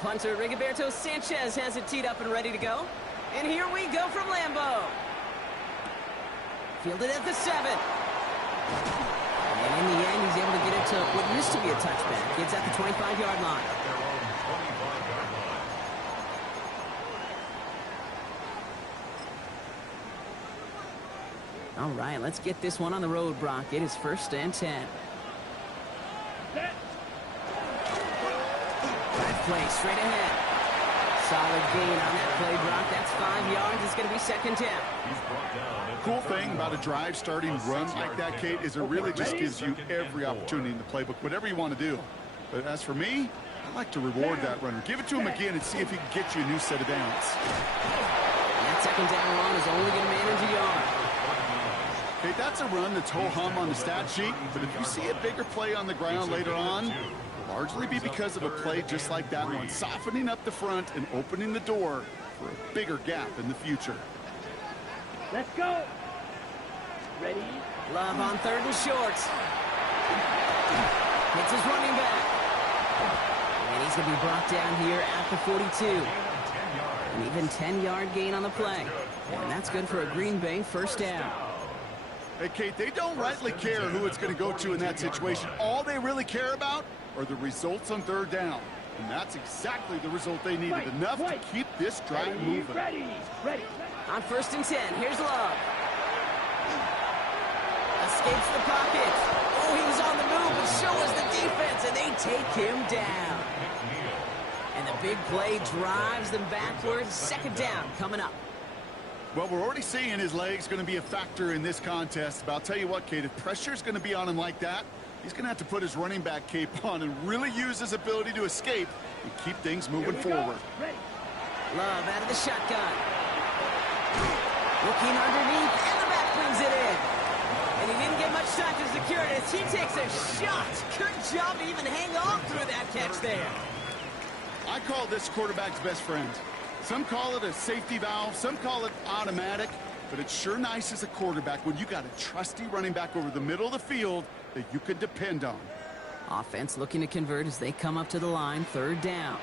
punter Rigoberto Sanchez has it teed up and ready to go. And here we go from Lambeau. Fielded at the 7. And in the end, he's able to get it to what used to be a touchback. It's at the 25-yard line. All right, let's get this one on the road, Brock. It is 1st and 10. Right play, straight ahead. Solid gain on that play, Brock. That's 5 yards. It's going to be 2nd down. Cool thing about a drive starting run like that, Kate, is it really just gives you every opportunity in the playbook, whatever you want to do. But as for me, I like to reward that runner. Give it to him again and see if he can get you a new set of downs. That 2nd down run is only going to manage a yard. Okay, that's a run that's ho-hum on the stat sheet, but if you see a bigger play on the ground later on, it'll largely be because of a play just like that one, softening up the front and opening the door for a bigger gap in the future. Let's go. Ready? Love on 3rd and short. Hits his running back. And he's going to be brought down here at the 42. An even 10-yard gain on the play. And that's good for a Green Bay 1st down. Hey, Kate, they don't rightly care who it's going to go to in that situation. All they really care about are the results on 3rd down. And that's exactly the result they needed. Enough to keep this drive moving. Ready. On 1st and 10, here's Love. Escapes the pocket. Oh, he was on the move, but so was the defense, and they take him down. And the big play drives them backwards. 2nd down coming up. Well, we're already seeing his legs going to be a factor in this contest. But I'll tell you what, Kate, if pressure's going to be on him like that, he's going to have to put his running back cape on and really use his ability to escape and keep things moving forward. Love out of the shotgun. Looking underneath, and the back brings it in. And he didn't get much time to secure it as he takes a shot. Good job to even hang on through that catch there. I call this quarterback's best friend. Some call it a safety valve, some call it automatic, but it's sure nice as a quarterback when you got a trusty running back over the middle of the field that you can depend on. Offense looking to convert as they come up to the line, 3rd down.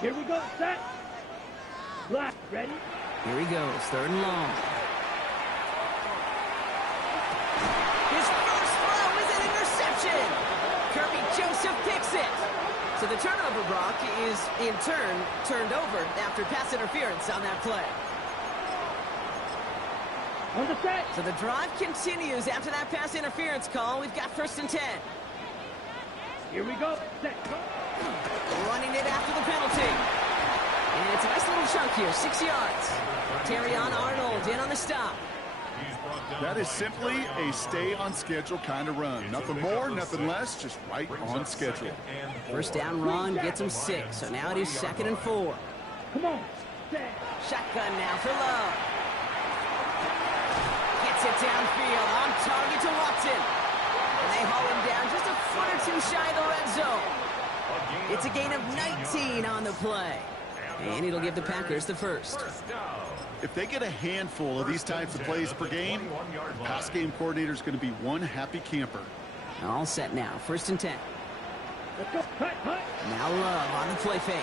Here we go, set. Black, ready? Here he goes, 3rd and long. His first throw is an interception. Kirby Joseph picks it. So the turnover, Brock, is in turn turned over after pass interference on that play. On the set. So the drive continues after that pass interference call. We've got 1st and 10. Here we go. Set. Go. Running it after the penalty. And it's a nice little chunk here, 6 yards. Terrion Arnold in on the stop. That is simply a stay-on-schedule kind of run. Nothing more, nothing less, just right on schedule. 1st down run gets him 6, so now it is 2nd and 4. Come on. Set. Shotgun now for Love. Gets it downfield, on target to Watson. And they haul him down just a foot or two shy of the red zone. It's a gain of 19 on the play. And it'll give the Packers the 1st. If they get a handful of these types of plays per game, the pass game coordinator is going to be one happy camper. All set now, 1st and 10. Let's go. Hut. Now Love on the play fake.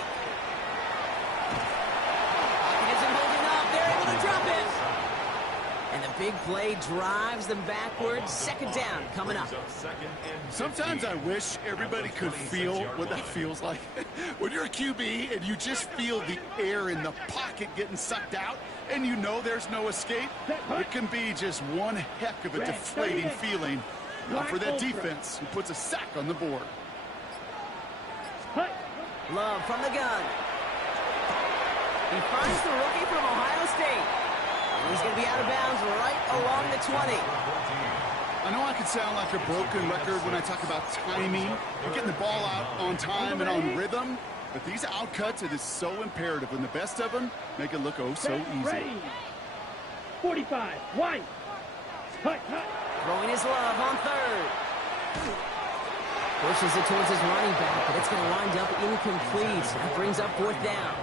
Pocket isn't holding up. They're able to drop it. And the big play drives them backwards. 2nd down coming up. Sometimes I wish everybody could feel what that feels like. When you're a QB and you just feel the air in the pocket getting sucked out and you know there's no escape, it can be just one heck of a deflating feeling for that defense who puts a sack on the board. Love from the gun. He finds the rookie from Ohio State. And he's going to be out of bounds right along the 20. I know I could sound like a broken record when I talk about timing and getting the ball out on time and on rhythm, but these outcuts, it is so imperative, and the best of them make it look oh so easy. Ready. 45, wide. Hut. Throwing his Love on 3rd. Pushes it towards his running back, but it's going to wind up incomplete. That brings up 4th down.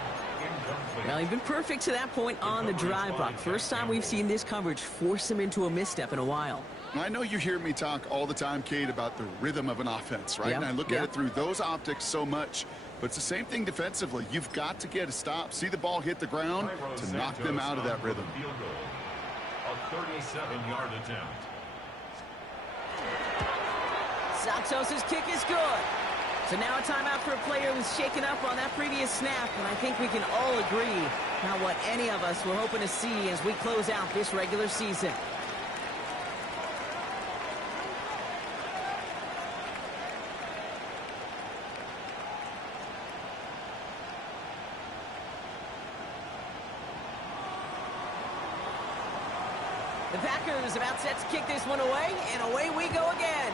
Well, he's been perfect to that point on the drive, Brock. First time we've seen this coverage force him into a misstep in a while. I know you hear me talk all the time, Kate, about the rhythm of an offense, right? Yep. And I look at it through those optics so much. But it's the same thing defensively. You've got to get a stop, see the ball hit the ground to knock them out of that rhythm. A 37-yard attempt. Santos' kick is good. So now a timeout for a player who's shaken up on that previous snap, and I think we can all agree not what any of us were hoping to see as we close out this regular season. The Packers about set to kick this one away, and away we go again.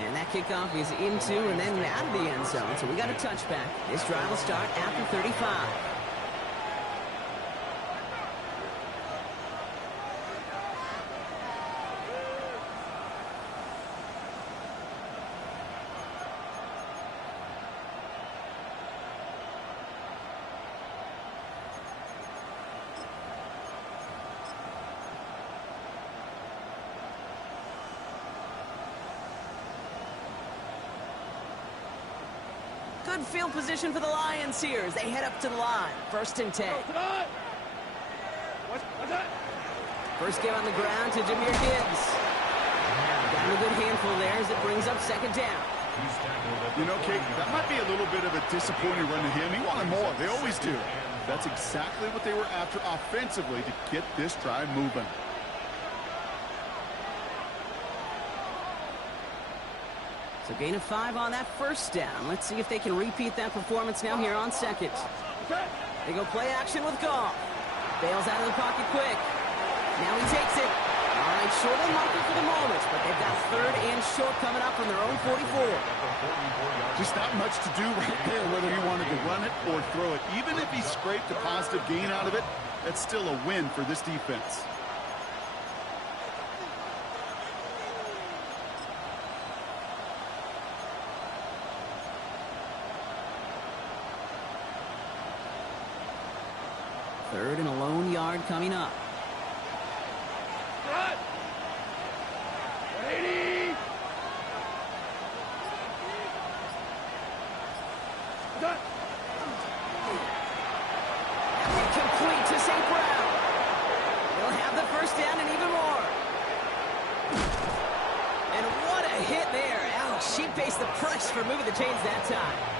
And that kickoff is into and then out of the end zone, so we got a touchback. This drive will start after 35. Good field position for the Lions here as they head up to the line. 1st and 10. First give on the ground to Jameer Gibbs. Got a good handful there as it brings up 2nd down. You know, Kate, that might be a little bit of a disappointing run to him. He wanted more. They always do. That's exactly what they were after offensively to get this drive moving. So gain of 5 on that 1st down. Let's see if they can repeat that performance now here on 2nd. They go play action with Goff. Bails out of the pocket quick. Now he takes it. All right, short on marker for the moment, but they've got 3rd and short coming up from their own 44. Just not much to do right there, whether he wanted to run it or throw it. Even if he scraped a positive gain out of it, that's still a win for this defense. Third and a lone yard coming up. Complete to St. Brown. They'll have the 1st down and even more. And what a hit there. Alex, she faced the press for moving the chains that time.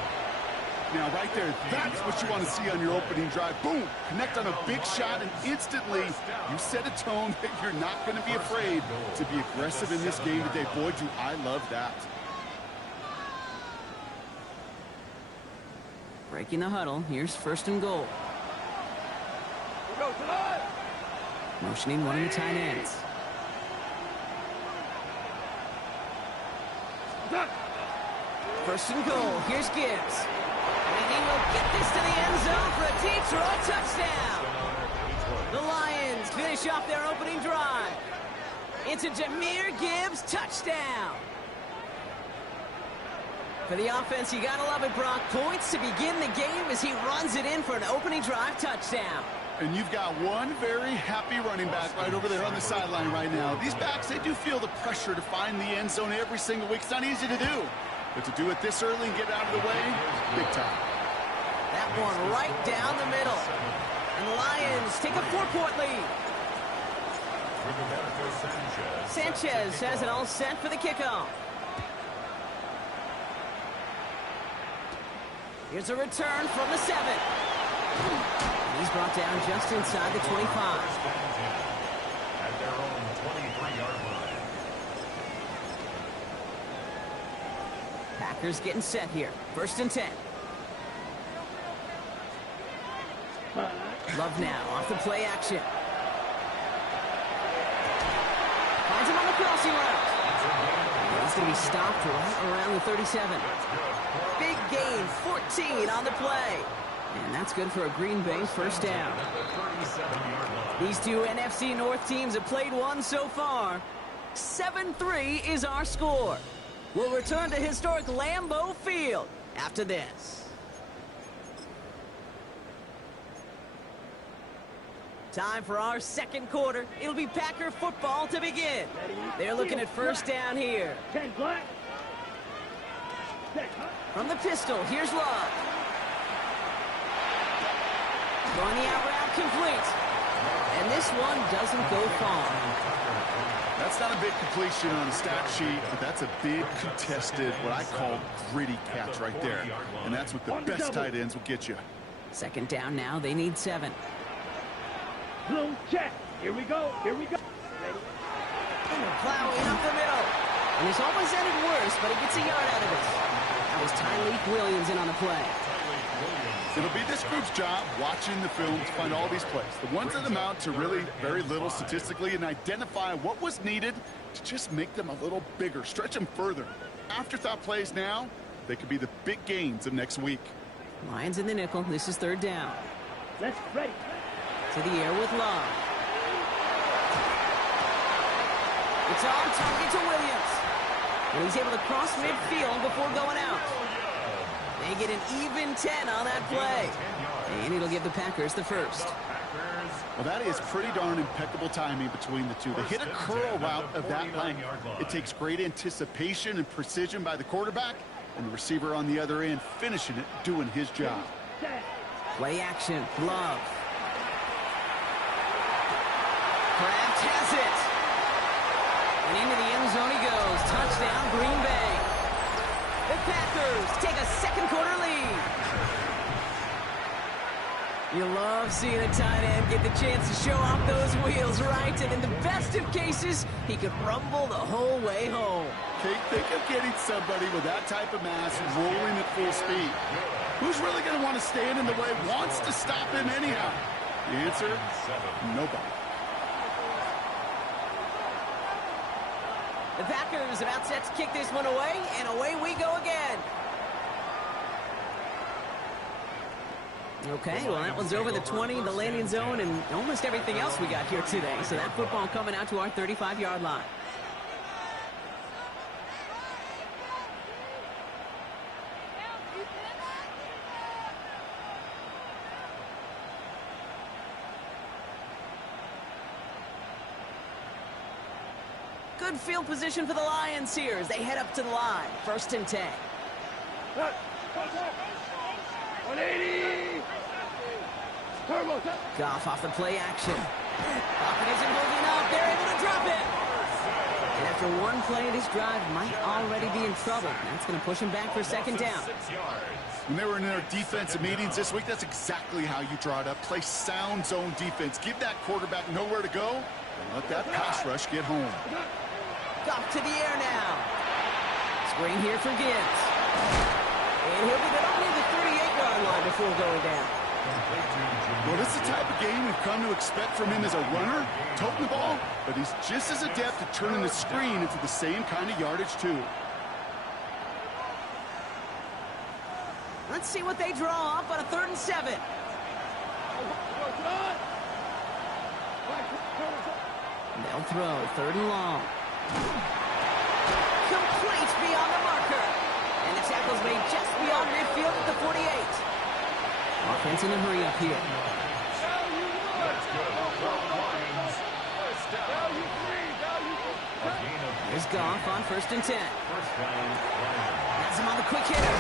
Now, right there, that's what you want to see on your opening drive. Boom! Connect on a big shot, and instantly you set a tone that you're not going to be afraid to be aggressive in this game today. Boy, do I love that. Breaking the huddle. Here's 1st and goal. Motioning one of the tight ends. First and goal. Here's Gibbs. And he will get this to the end zone for a deep throw touchdown. The Lions finish off their opening drive. It's a Jameer Gibbs touchdown. For the offense, you gotta love it, Brock. Points to begin the game as he runs it in for an opening drive touchdown. And you've got one very happy running back right over there on the sideline right now. These backs, they do feel the pressure to find the end zone every single week. It's not easy to do. But to do it this early and get out of the way, big time. That one right down the middle. And the Lions take a 4-point lead. Sanchez has it all set for the kickoff. Here's a return from the 7. He's brought down just inside the 25. At their own 23-yard line. Packers getting set here. 1st and 10. Love now off the play action. Finds him on the crossing route. He's going to be stopped right around the 37. Big gain, 14 on the play. And that's good for a Green Bay 1st down. These two NFC North teams have played one so far. 7-3 is our score. We'll return to historic Lambeau Field after this. Time for our 2nd quarter. It'll be Packer football to begin. They're looking at 1st down here. 10 black. From the pistol, here's Love. Going the out route, complete. And this one doesn't go far. That's not a big completion on a stat sheet, but that's a big contested, what I call gritty catch right there. And that's what the best tight ends will get you. Second down now, they need 7. Blue check. Here we go. Here we go. Plowing up the middle. And it's almost ended worse, but he gets a yard out of it. That was Tyleek Williams in on the play. It'll be this group's job watching the film to find all these plays, the ones that amount to really very little statistically, and identify what was needed to just make them a little bigger, stretch them further. Afterthought plays now, they could be the big gains of next week. Lions in the nickel. This is third down. Let's ready. To the air with Love. It's on target to Williams. And he's able to cross midfield before going out. They get an even 10 on that play. And it'll give the Packers the first. Well, that is pretty darn impeccable timing between the two. They hit a curl route of that length. It takes great anticipation and precision by the quarterback, and the receiver on the other end finishing it, doing his job. Play action. Love. Kraft has it. And into the end zone he goes. Touchdown, Green Bay. The Packers take a second quarter lead. You love seeing a tight end get the chance to show off those wheels, right? And in the best of cases, he could rumble the whole way home. Think of getting somebody with that type of mass rolling at full speed. Who's really going to want to stand in the way, wants to stop him anyhow? The answer, nobody. The Packers about set to kick this one away, and away we go again. Okay, well, that one's over the 20, the landing zone, and almost everything else we got here today. So that football coming out to our 35-yard line. Good field position for the Lions here as they head up to the line. 1st and 10. 180. Turbo. Goff off the play action. Pocket isn't holding up. They're able to drop it. And after one play, this drive might already be in trouble. That's going to push him back for 2nd down. When they were in their defensive meetings this week, that's exactly how you draw it up. Play sound zone defense. Give that quarterback nowhere to go, and let that pass rush get home. Goff to the air now. Screen here for Gibbs. And he'll be at only the 38-yard line before going down. Well, this is the type of game we've come to expect from him as a runner, toting the ball, but he's just as adept at turning the screen into the same kind of yardage, too. Let's see what they draw up on a 3rd and 7. They'll throw 3rd and long. Complete beyond the marker. And the tackle's made just beyond midfield at the 48. Offense in a hurry up here. Here's Goff on 1st and 10. Has him on the quick hitter.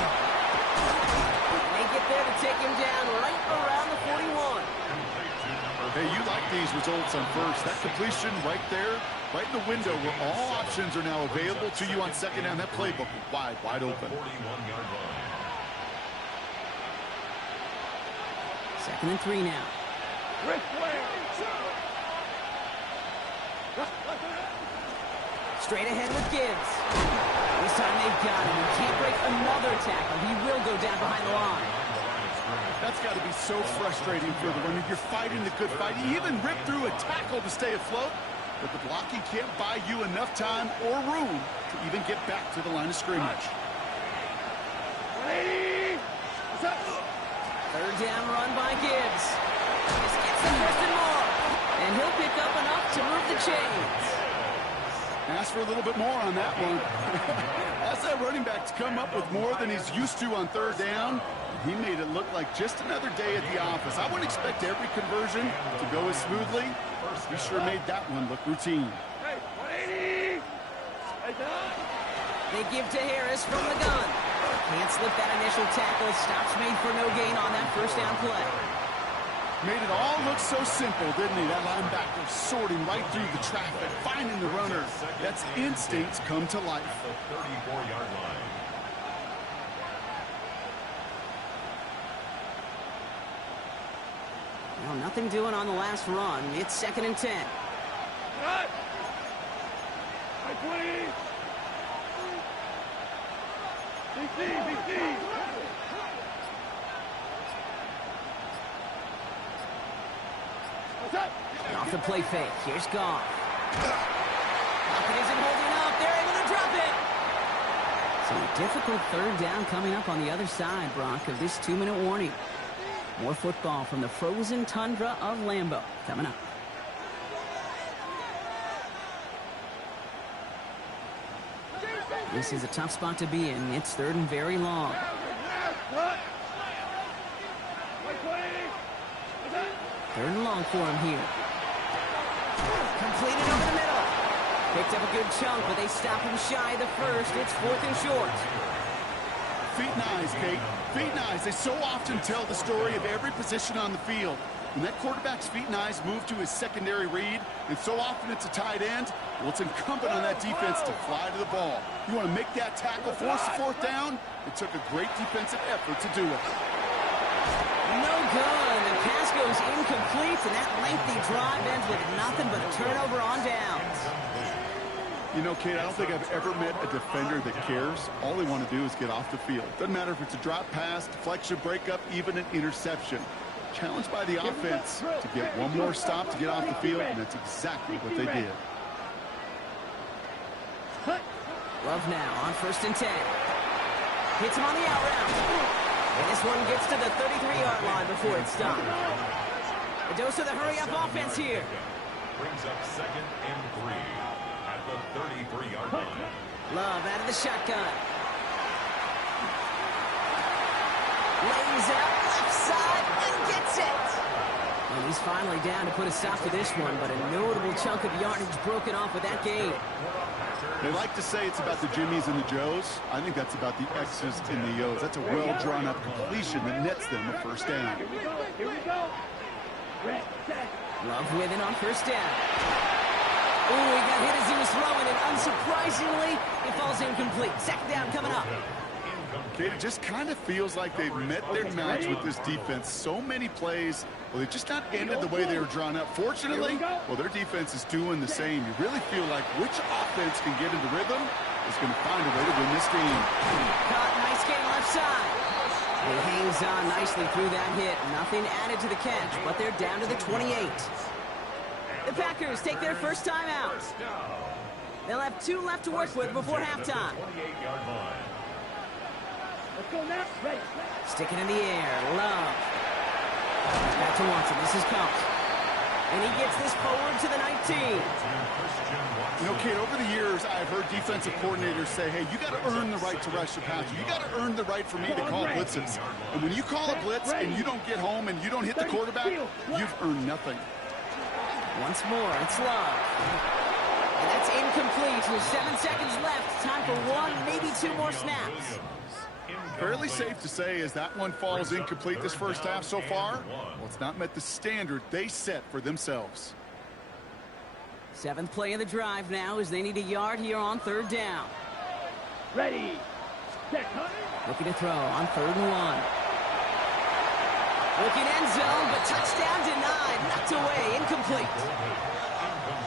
They get there to take him down right around the 41. Hey, you like these results on first. That completion right there, right in the window where all options are now available to you on 2nd down. That playbook wide open. 2nd and 3 now. Straight ahead with Gibbs. This time they've got him. He can't break another tackle. He will go down behind the line. That's got to be so frustrating for the runner. You're fighting the good fight. You even rip through a tackle to stay afloat, but the blocking can't buy you enough time or room to even get back to the line of scrimmage. 3rd down run by Gibbs. This gets the 1st and more. And he'll pick up enough to move the chains. Ask for a little bit more on that one. Ask that running back to come up with more than he's used to on 3rd down. He made it look like just another day at the office. I wouldn't expect every conversion to go as smoothly. He sure made that one look routine. They give to Harris from the gun. Can't slip that initial tackle. Stops made for no gain on that first down play. Made it all look so simple, didn't he? That linebacker sorting right through the traffic, finding the runner. That's instincts come to life. The 34-yard line. Well, nothing doing on the last run. It's 2nd and 10. Cut! By 20! BC! What's up? Off the play fake. Here's Goff. Pocket isn't holding up. They're able to drop it. So a difficult 3rd down coming up on the other side, Brock, of this 2-minute warning. More football from the frozen tundra of Lambeau coming up. This is a tough spot to be in. It's 3rd and very long. Cut! By 20! What's up? 3rd and long for him here. Completed over the middle. Picked up a good chunk, but they stop him shy of the first. It's 4th and short. Feet and eyes, Kate. Feet and eyes. They so often tell the story of every position on the field. When that quarterback's feet and eyes move to his secondary read, and so often it's a tight end, well, it's incumbent on that defense to fly to the ball. You want to make that tackle, force the 4th down? It took a great defensive effort to do it. No good. The pass goes incomplete, and that lengthy drive ends with nothing but a turnover on downs. You know, Kate, I don't think I've ever met a defender that cares. All they want to do is get off the field. Doesn't matter if it's a drop pass, deflection, breakup, even an interception. Challenged by the offense to get one more stop to get off the field, and that's exactly what they did. Love now on 1st and 10. Hits him on the out route. And this one gets to the 33-yard line before it's stopped. A dose of the hurry-up offense here. Brings up 2nd and 3 at the 33-yard line. Love out of the shotgun. Lays out left side and gets it. And he's finally down to put a stop to this one, but a notable chunk of yardage broken off with that gain. They like to say it's about the Jimmies and the Joes. I think that's about the X's and the O's. That's a well-drawn-up completion that nets them a 1st down. Here we go. Red, set. Love with it on 1st down. Ooh, he got hit as he was throwing it. Unsurprisingly, it falls incomplete. 2nd down coming up. Kate, it just kind of feels like they've met their match with this defense. So many plays, well, they've just not ended the way they were drawn up. Fortunately, well, their defense is doing the same. You really feel like which offense can get into rhythm is going to find a way to win this game. Caught, nice game left side. He hangs on nicely through that hit. Nothing added to the catch, but they're down to the 28. The Packers take their first time out. They'll have 2 left to work with before halftime. 28-yard line. Let's go now. Ready. Stick it in the air. Love. Back to Watson. This is Cox. And he gets this forward to the 19. You know, Kate, over the years, I've heard defensive coordinators say, hey, you got to earn the right to rush the passer. You got to earn the right for me to call blitzes. And when you call a blitz and you don't get home and you don't hit the quarterback, you've earned nothing. Once more, it's Love. And that's incomplete with 7 seconds left. Time for 1, maybe 2 more snaps. Fairly safe to say as that one falls incomplete this first half so far, well, it's not met the standard they set for themselves. 7th play of the drive now as they need a yard here on 3rd down. Ready. Set. Looking to throw on 3rd and 1. Looking end zone, but touchdown denied. Knocked away, incomplete.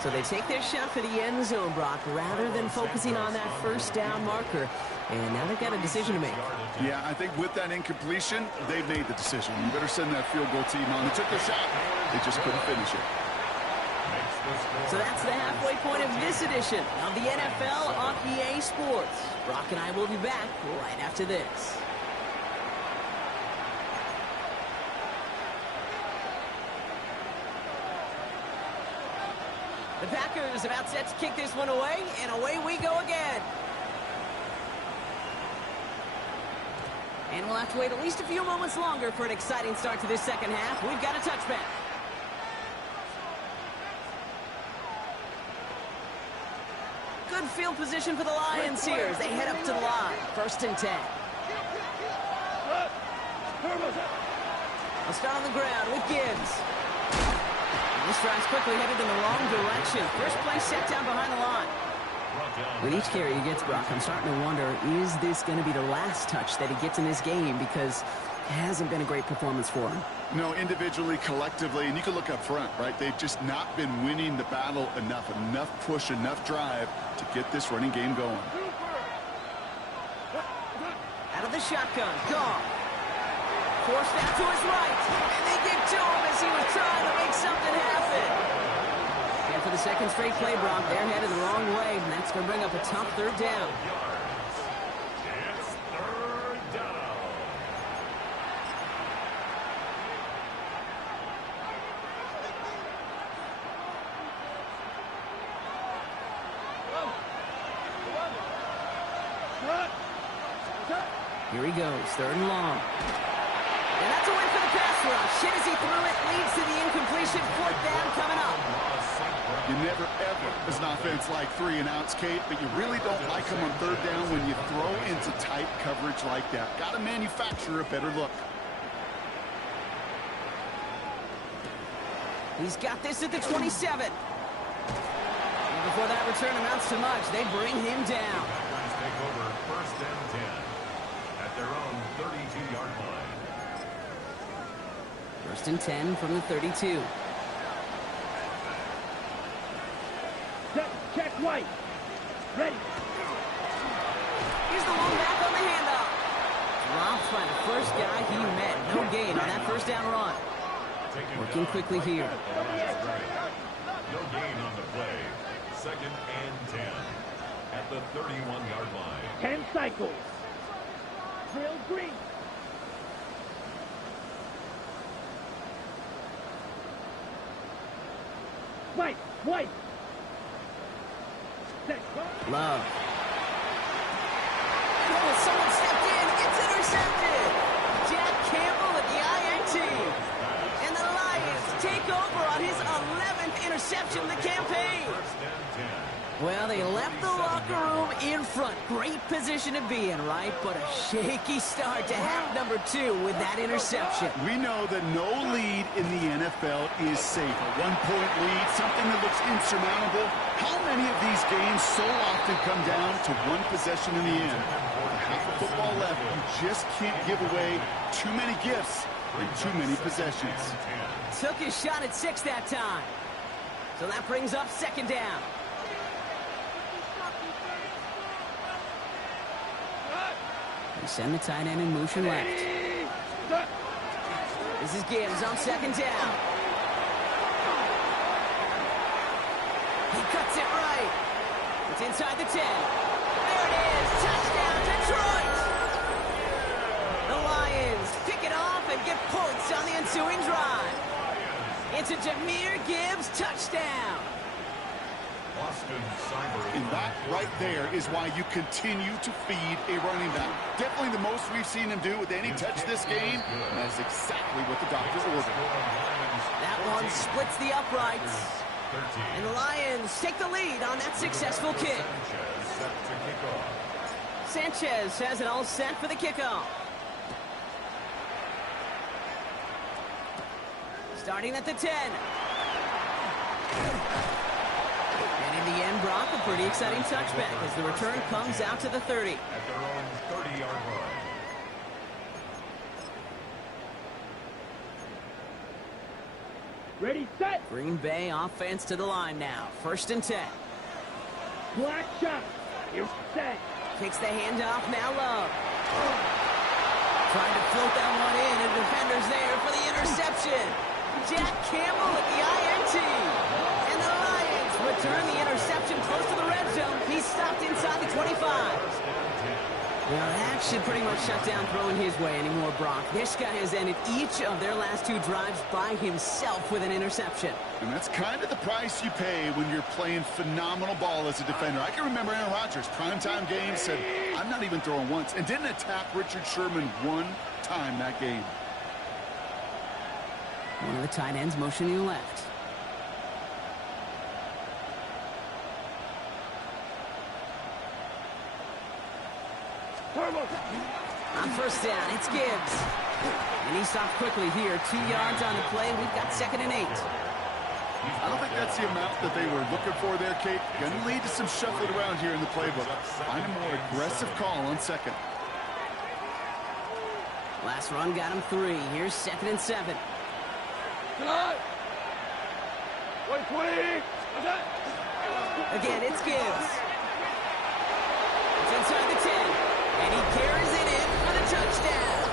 So they take their shot for the end zone, Brock, rather than focusing on that 1st down marker. And now they've got a decision to make. Yeah, I think with that incompletion, they've made the decision. You better send that field goal team on. They took their shot. They just couldn't finish it. So that's the halfway point of this edition of the NFL on EA Sports. Brock and I will be back right after this. The Packers about set to kick this one away, and away we go again. And we'll have to wait at least a few moments longer for an exciting start to this second half. We've got a touchback. Good field position for the Lions here as they head up to the line. 1st and 10. I'll start on the ground with Gibbs. And this drive's quickly headed in the wrong direction. First play set down behind the line. With each carry he gets, Brock, I'm starting to wonder, is this going to be the last touch that he gets in this game? Because it hasn't been a great performance for him. No, individually, collectively, and you can look up front, right? They've just not been winning the battle enough push, enough drive to get this running game going. Out of the shotgun, gone. Forced out to his right, and they get to him as he was trying to make something happen. And for the second straight play, Brock, they're headed the wrong way, and that's going to bring up a tough third down. It's third down. Here he goes, third and long. And that's a win for the pass rush. Hit as he threw it, leads to the incompletion. Fourth down coming up. You never, ever, as an offense, like 3 and outs, Kate, but you really don't like them on third down when you throw into tight coverage like that. Got to manufacture a better look. He's got this at the 27. And before that return amounts to much, they bring him down. Packers take over first and 10 at their own 32-yard line. First and 10 from the 32. Check right. Ready. Here's the long back on the handoff. Drops by the first guy he met. No gain on that first down run. Working quickly here. No gain on the play. Second and 10 at the 31-yard line. 10 cycles. Drill green. White. Love. Oh, someone stepped in. It's intercepted. Jack Campbell at the INT. And the Lions take over on his 11th interception of the campaign. First and 10. Well, they left the locker room in front. Great position to be in, right? But a shaky start to half number 2 with that interception. We know that no lead in the NFL is safe. A 1-point lead, something that looks insurmountable. How many of these games so often come down to one possession in the end? With half of football left, you just can't give away too many gifts and too many possessions. Took his shot at 6 that time. So that brings up second down. They send the tight end in motion left. This is Gibbs on second down. He cuts it right. It's inside the 10. There it is. Touchdown, Detroit. The Lions pick it off and get points on the ensuing drive. It's a Jahmyr Gibbs touchdown. And that right there is why you continue to feed a running back. Definitely the most we've seen him do with any touch this game, and that is exactly what the doctor ordered. That one splits the uprights. And the Lions take the lead on that successful kick. Sanchez has it all set for the kickoff. Starting at the 10. And in the end, Brock, a pretty exciting touchback as the return comes out to the 30. At their own 30-yard line. Ready, set. Green Bay offense to the line now. First and 10. Black shot. You're set. Takes the handoff, now Love. Trying to float that one in, and defender's there for the interception. Jack Campbell at the INT. And the Lions return the interception close to the red zone. He's stopped inside the 25. Well, that should pretty much shut down throwing his way anymore, Brock. This guy has ended each of their last 2 drives by himself with an interception. And that's kind of the price you pay when you're playing phenomenal ball as a defender. I can remember Aaron Rodgers, primetime game, said, I'm not even throwing once, and didn't attack Richard Sherman one time that game. One of the tight ends motioning left. Turbo. On first down, it's Gibbs. And he stopped quickly here. 2 yards on the play. We've got 2nd and 8. I don't think that's the amount that they were looking for there, Kate. Going to lead to some shuffling around here in the playbook. Find a more aggressive call on 2nd. Last run got him 3. Here's 2nd and 7. Again, it's Gibbs. It's inside the 10. And he carries it in for the touchdown.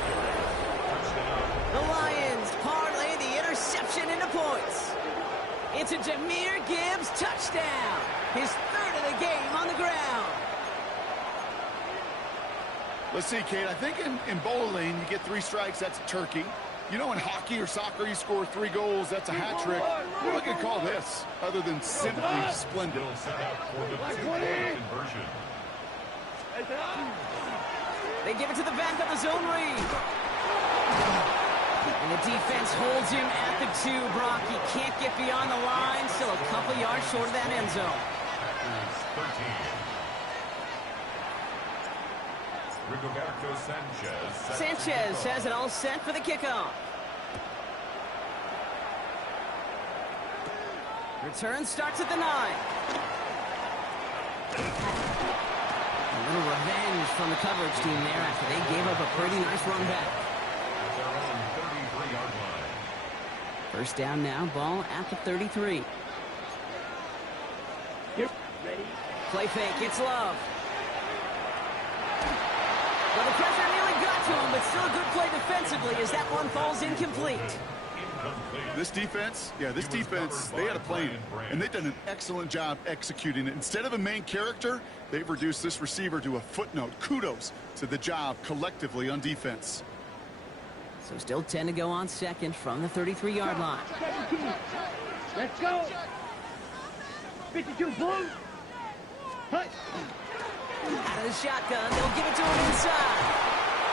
The Lions parlay the interception into points. It's a Jahmyr Gibbs touchdown. His 3rd of the game on the ground. Let's see, Kate. I think in bowling, you get 3 strikes, that's a turkey. You know, in hockey or soccer, you score 3 goals, that's a hat trick. What are we going to call this, other than simply splendid? They give it to the back of the zone read. And the defense holds him at the 2, Brock. He can't get beyond the line. Still a couple yards short of that end zone. Sanchez has it all set for the kickoff. Return starts at the 9. A little revenge from the coverage team there after they gave up a pretty nice run back. First down now, ball at the 33. Play fake, it's Love. Well, the pressure nearly got to him, but still a good play defensively as that one falls incomplete. This defense, they had a plan, and they've done an excellent job executing it. Instead of a main character, they've reduced this receiver to a footnote. Kudos to the job collectively on defense. So still 10 to go on 2nd from the 33-yard line. Let's go. 52 blue. Out of the shotgun, they'll give it to him inside.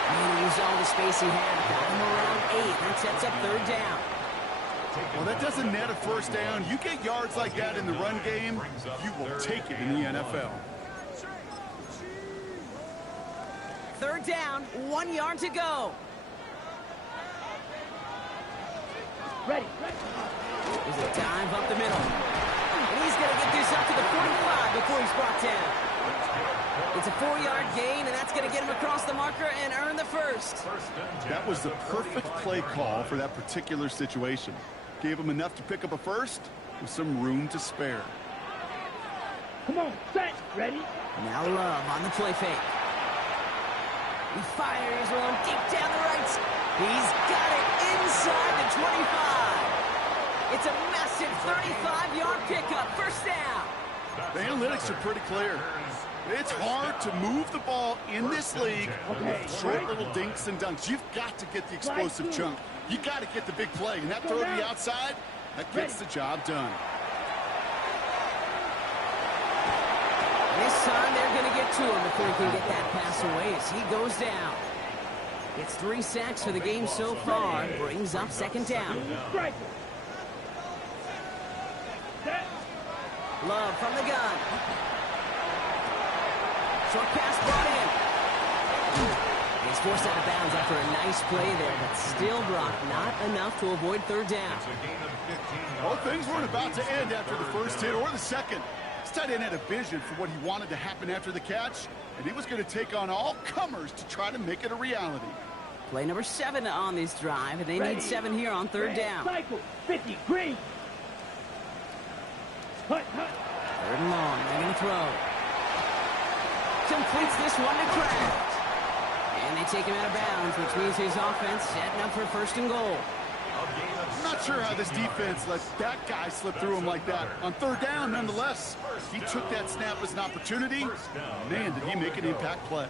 And he used all the space he had. Got him around 8. That sets up 3rd down. Well, that doesn't net a first down. You get yards like that in the run game, you will take it in the NFL. 3rd down, 1 yard to go. Ready. There's a dive up the middle. And he's going to get this up to the 45 before he's brought down. It's a 4-yard gain, and that's going to get him across the marker and earn the first. That was the perfect play call for that particular situation. Gave him enough to pick up a first with some room to spare. Come on, set, ready. Now Love on the play fake. He fires one deep down the right. He's got it inside the 25. It's a massive 35-yard pickup, first down. The analytics are pretty clear. It's hard to move the ball in this league with short little dinks and dunks. You've got to get the explosive chunk. You got to get the big play. And that throw to the outside, that gets the job done. This time they're going to get to him before he can get that pass away as he goes down. It's 3 sacks for the game so far. Brings up 2nd down. Love from the gun. Short pass brought in. He's forced out of bounds after a nice play there, but still, Brock, not enough to avoid 3rd down. Well, things weren't about to end after the first hit or the second. This tight end had a vision for what he wanted to happen after the catch, and he was going to take on all comers to try to make it a reality. Play number 7 on this drive, and they need 7 here on 3rd down. Cycle, 50, green. 3rd and long, they're going to throw. Completes this one to Kraft. And they take him out of bounds, which means his offense setting up for 1st and goal. I'm not sure how this defense lets that guy slip through him like that. On 3rd down, nonetheless, he took that snap as an opportunity. Man, did he make an impact play.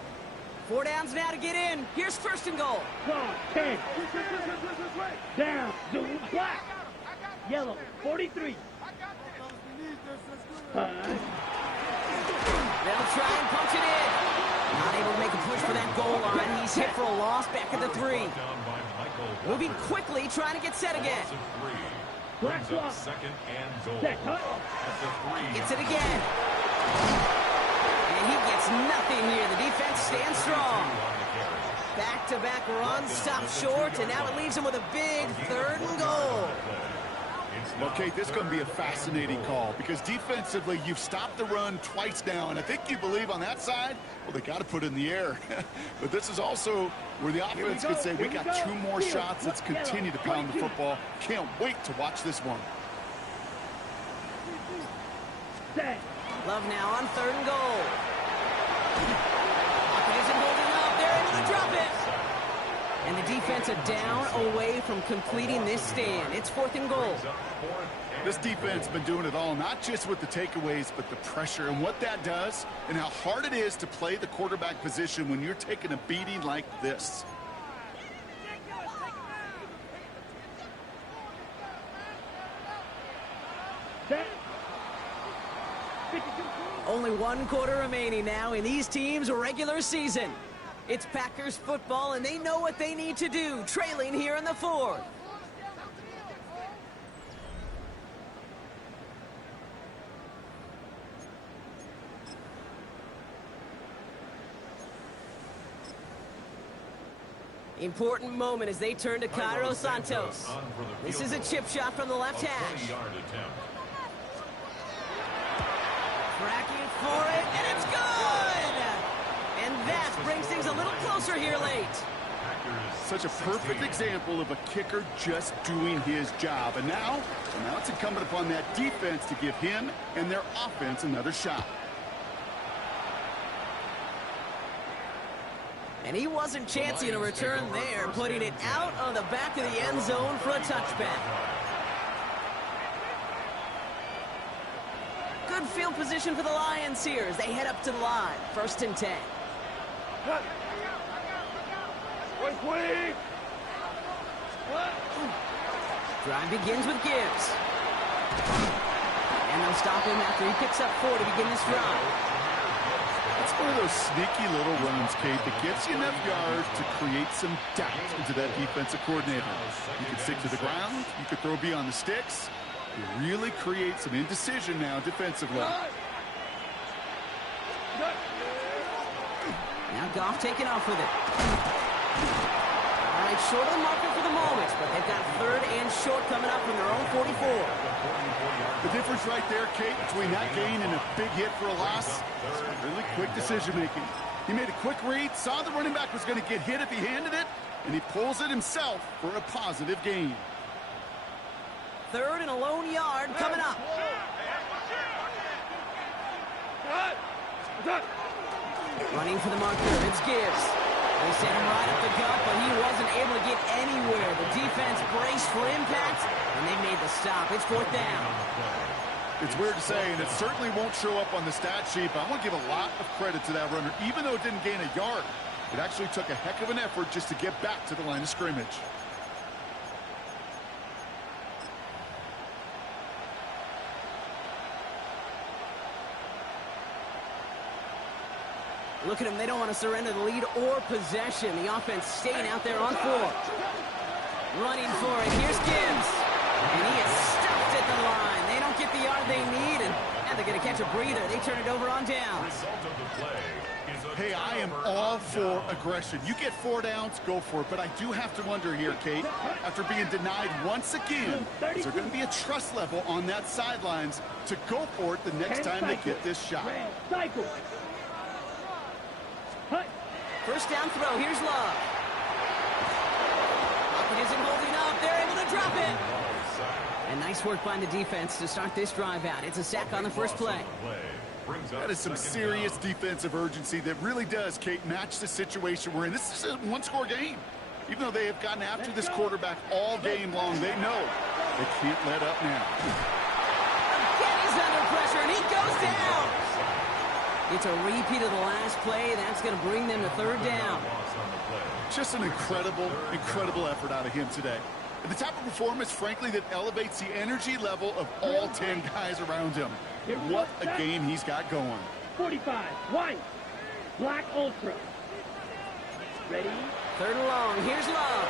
4 downs now to get in. Here's 1st and goal. 10. Down, zoom, black. Yellow, 43. They'll try and punch it in. Not able to make a push for that goal line. He's hit for a loss back at the 3. Moving quickly, trying to get set again. Black block. 2nd and goal. Set, cut. Gets it again. And he gets nothing here. The defense stands strong. Back-to-back runs stop short, and now it leaves him with a big 3rd and goal. Well, Kate, this is going to be a fascinating call because defensively, you've stopped the run twice now, and I think you believe on that side, well, they got to put it in the air. But this is also where the offense could say, we got 2 more shots. Let's continue to pound the football. Can't wait to watch this one. Love now on 3rd and goal. Pocket isn't holding up. They're able to drop it. And the defense a down away from completing this stand. It's 4th and goal. This defense has been doing it all, not just with the takeaways, but the pressure and what that does and how hard it is to play the quarterback position when you're taking a beating like this. Only 1 quarter remaining now in these teams' regular season. It's Packers football, and they know what they need to do, trailing here in the 4th. Important moment as they turn to Cairo Santos. This is a chip shot from the left hash. Cracking for it, and it's good! And that brings things a little closer here late. Such a perfect example of a kicker just doing his job. And now it's incumbent upon that defense to give him and their offense another shot. And he wasn't chancing a return there, putting it out on the back of the end zone for a touchback. Good field position for the Lions here as they head up to the line. 1st and 10. Drive begins with Gibbs. And they'll stop him after he picks up 4 to begin this drive. It's one of those sneaky little runs, Kate, that gets you enough yards to create some doubt into that defensive coordinator. You can stick to the ground. You can throw beyond the sticks. You really create some indecision now defensively. Now Goff taking off with it. All right, short of the marker for the moment, but they've got 3rd and short coming up from their own 44. The difference right there, Kate, between that gain and a big hit for a loss, really quick decision-making. He made a quick read, saw the running back was going to get hit if he handed it, and he pulls it himself for a positive gain. 3rd and a lone yard coming up. Running for the marker, it's Gibbs. They sent him right up the gut, but he wasn't able to get anywhere. The defense braced for impact, and they made the stop. It's 4th down. It's weird to say, and it certainly won't show up on the stat sheet, but I want to give a lot of credit to that runner. Even though it didn't gain a yard, it actually took a heck of an effort just to get back to the line of scrimmage. Look at them. They don't want to surrender the lead or possession. The offense staying out there on 4. Running for it. Here's Gibbs. And he is stuffed at the line. They don't get the yard they need, and they're going to catch a breather. They turn it over on down. Hey, I am all for aggression. You get 4 downs, go for it. But I do have to wonder here, Kate, after being denied once again, is there going to be a trust level on that sidelines to go for it the next time they get this shot? First down throw. Here's Love. Pocket isn't holding up. They're able to drop it. And nice work by the defense to start this drive out. It's a sack on the first play. That is some serious defensive urgency that really does, Kate, match the situation we're in. This is a one-score game. Even though they have gotten after this quarterback all game long, they know they can't let up now. Again, he's under pressure, and he goes down. It's a repeat of the last play. That's going to bring them to 3rd down. Just an incredible, incredible effort out of him today. And the type of performance, frankly, that elevates the energy level of all 10 guys around him. What a game he's got going. 45, white, black ultra. Ready? 3rd and long. Here's Love.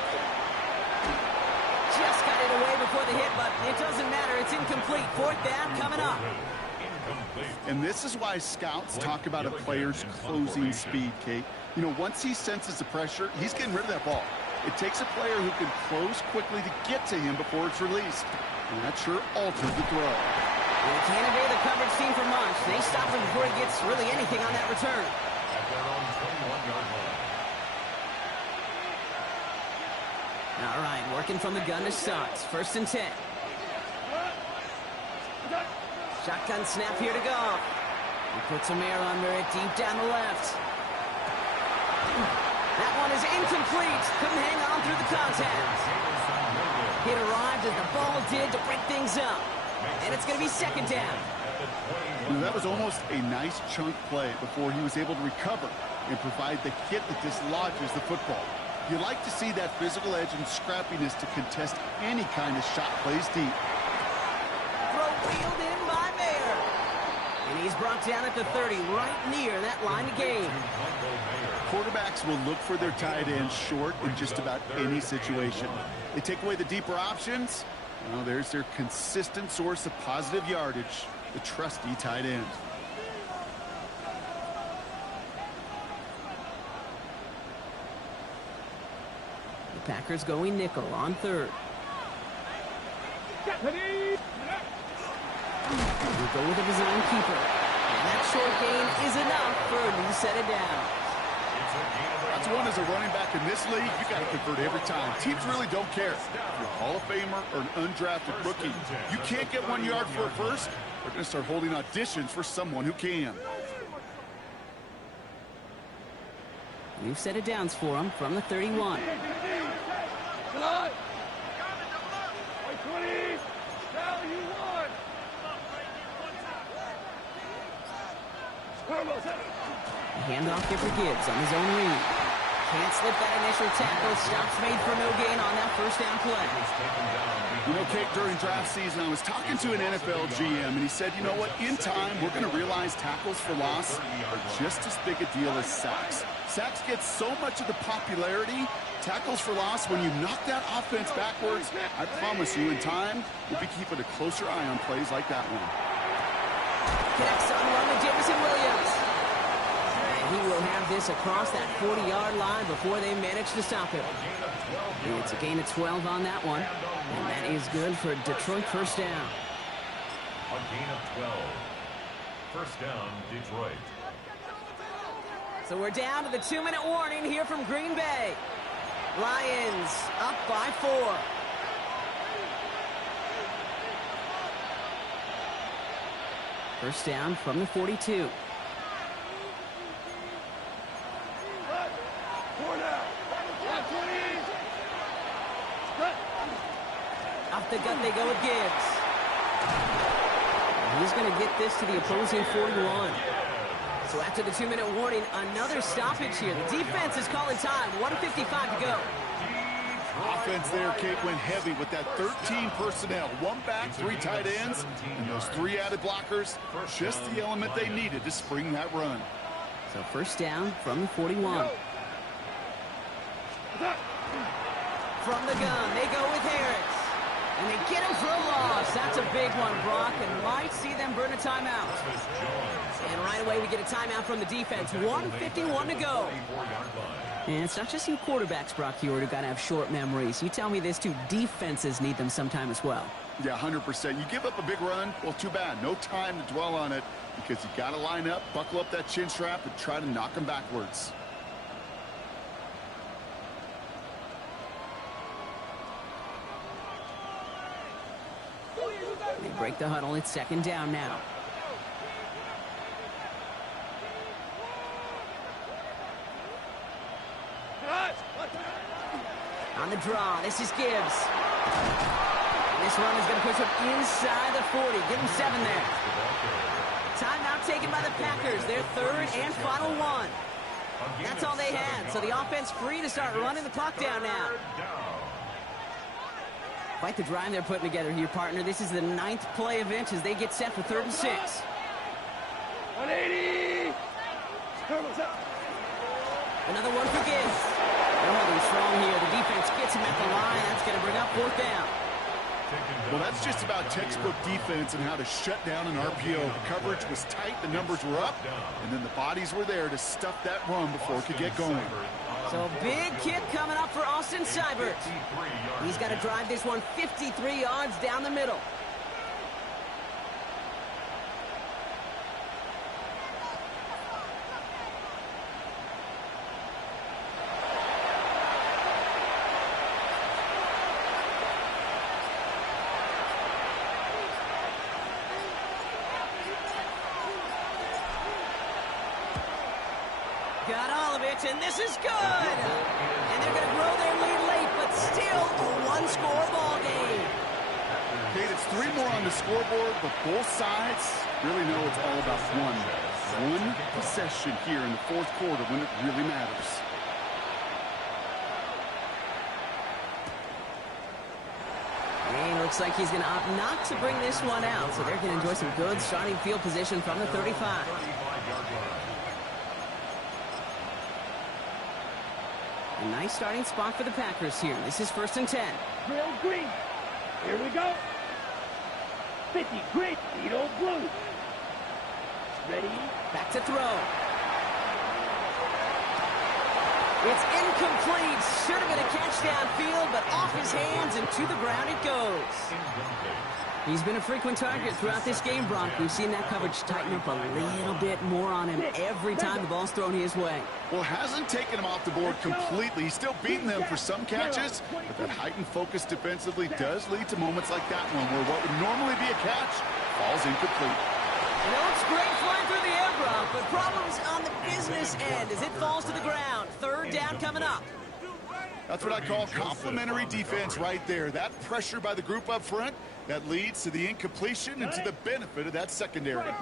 Just got it away before the hit, but it doesn't matter. It's incomplete. 4th down coming up. And this is why scouts talk about a player's closing speed, Kate. You know, once he senses the pressure, he's getting rid of that ball. It takes a player who can close quickly to get to him before it's released. And that sure alters the throw. They can't evade the coverage team for much. They stop him before he gets really anything on that return. At their own 21-yard line. All right, working from the gun to start. 1st and 10. Shotgun snap here to go. He puts some air under it deep down the left. That one is incomplete. Couldn't hang on through the contact. It arrived as the ball did to break things up. And it's going to be 2nd down. You know, that was almost a nice chunk play before he was able to recover and provide the hit that dislodges the football. You like to see that physical edge and scrappiness to contest any kind of shot plays deep. Throw wheeled in by Mayer. And he's brought down at the 30, right near that line of game. Quarterbacks will look for their tight ends short in just about any situation. They take away the deeper options. Well, there's their consistent source of positive yardage, the trusty tight end. The Packers going nickel on 3rd. We'll go with a design keeper. And that short gain is enough for a new set of downs. That's one as a running back in this league, you got to convert every time. Teams really don't care. If you're a Hall of Famer or an undrafted rookie, you can't get 1 yard for a first. They're going to start holding auditions for someone who can. New set of downs for him from the 31. Handoff here for Gibbs on his own read. Can't slip that initial tackle. Stops made for no gain on that 1st down play. You know, Kate, during draft season, I was talking to an NFL GM, and he said, you know what, in time, we're going to realize tackles for loss are just as big a deal as sacks. Sacks get so much of the popularity. Tackles for loss, when you knock that offense backwards, I promise you, in time, we'll be keeping a closer eye on plays like that one. Connects on one with Jameson Williams. He will have this across that 40-yard line before they manage to stop him. It's a gain of 12 on that one. And that is good for Detroit 1st down. A gain of 12. 1st down, Detroit. So we're down to the 2-minute warning here from Green Bay. Lions up by 4. First down from the 42. Off the gut they go with Gibbs. He's going to get this to the opposing 41. So after the 2-minute warning, another stoppage here. The defense is calling time. 1:55 to go. Offense there, Kate, went heavy with that 13 personnel. 1 back, 3 tight ends, and those 3 added blockers. Just the element they needed to spring that run. So 1st down from the 41. From the gun, they go with Harris. And they get him for a loss. That's a big one, Brock, and might see them burn a timeout. And right away we get a timeout from the defense. 1:51 to go. And it's not just you quarterbacks, Brock Hewitt, who got to have short memories. You tell me this too, defenses need them sometime as well. Yeah, 100%. You give up a big run, well, too bad. No time to dwell on it because you got to line up, buckle up that chin strap, and try to knock them backwards. They break the huddle. It's 2nd down now. On the draw, this is Gibbs. And this run is going to push him inside the 40. Give him 7 there. Timeout taken by the Packers. Their 3rd and final one. That's all they had. So the offense free to start running the clock down now. Quite the drive they're putting together here, partner. This is the 9th play of inches. They get set for 3rd and 6. 180. Another one for Gibbs. They're holding strong here. The defense gets him at the line. That's going to bring up 4th down. Well, that's just about textbook defense and how to shut down an RPO. The coverage was tight, the numbers were up, and then the bodies were there to stuff that run before it could get going. So big kick coming up for Austin Seibert. He's got to drive this one 53 yards down the middle. Got all of it, and this is good. And they're going to grow their lead late, but still a one-score ball game. Kate, it's 3 more on the scoreboard, but both sides really know it's all about one possession here in the fourth quarter when it really matters. And looks like he's going to opt not to bring this one out, so they're going to enjoy some good starting field position from the 35. A nice starting spot for the Packers here. This is 1st and 10. Drill green. Here we go. 50 green. Lead old blue. Ready? Back to throw. It's incomplete. Should have been a catch downfield, but off his hands and to the ground it goes. He's been a frequent target throughout this game, Brock. We've seen that coverage tighten up a little bit more on him every time the ball's thrown his way. Well, hasn't taken him off the board completely. He's still beating them for some catches, but that heightened focus defensively does lead to moments like that one where what would normally be a catch falls incomplete. You know, it's great flying through the air, Brock, but problems on the business end as it falls to the ground. 3rd down coming up. That's what I call complimentary defense right there. That pressure by the group up front, that leads to the incompletion and to the benefit of that secondary.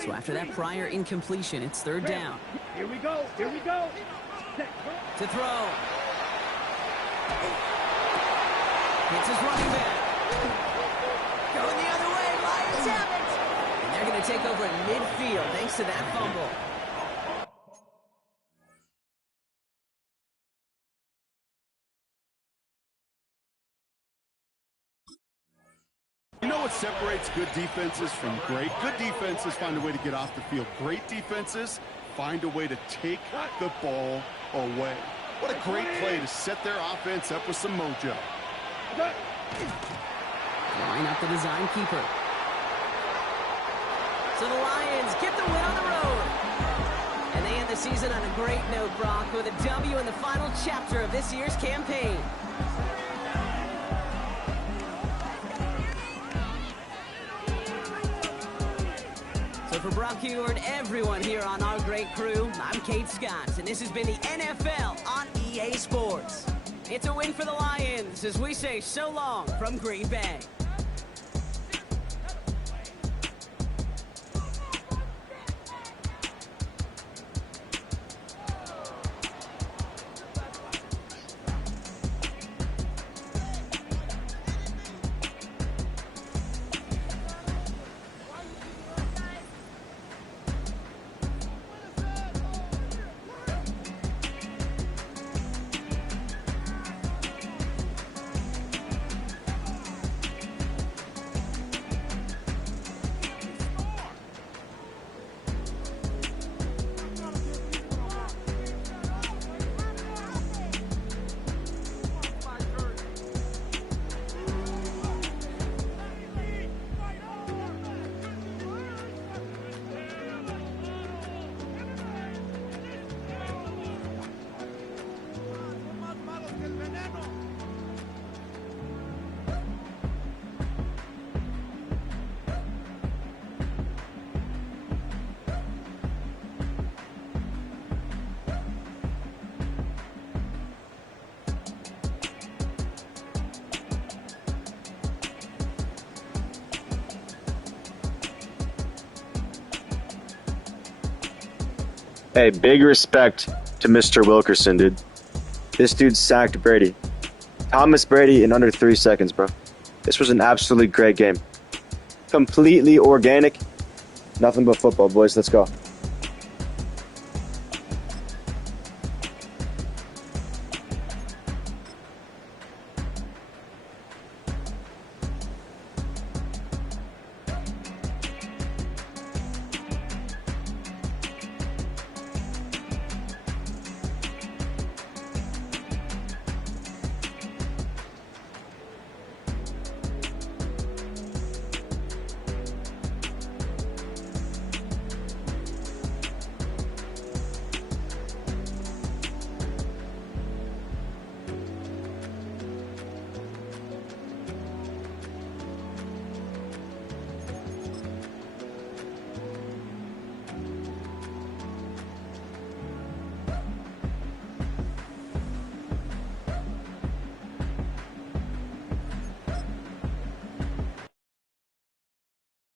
So after that prior incompletion, it's 3rd down. Here we go. Here we go. To throw. Hits his running back. Going the other way. Lions have it. And they're going to take over at midfield thanks to that fumble. You know what separates good defenses from great? Good defenses find a way to get off the field. Great defenses find a way to take the ball away. What a great play to set their offense up with some mojo. Line up the design keeper. So the Lions get the win on the road. And they end the season on a great note, Brock, with a W in the final chapter of this year's campaign. So for Brock Heward, everyone here on our great crew, I'm Kate Scott, and this has been the NFL on EA Sports. It's a win for the Lions as we say so long from Green Bay. Hey, big respect to Mr. Wilkerson, dude. This dude sacked Brady. Thomas Brady in under 3 seconds, bro. This was an absolutely great game. Completely organic. Nothing but football, boys. Let's go.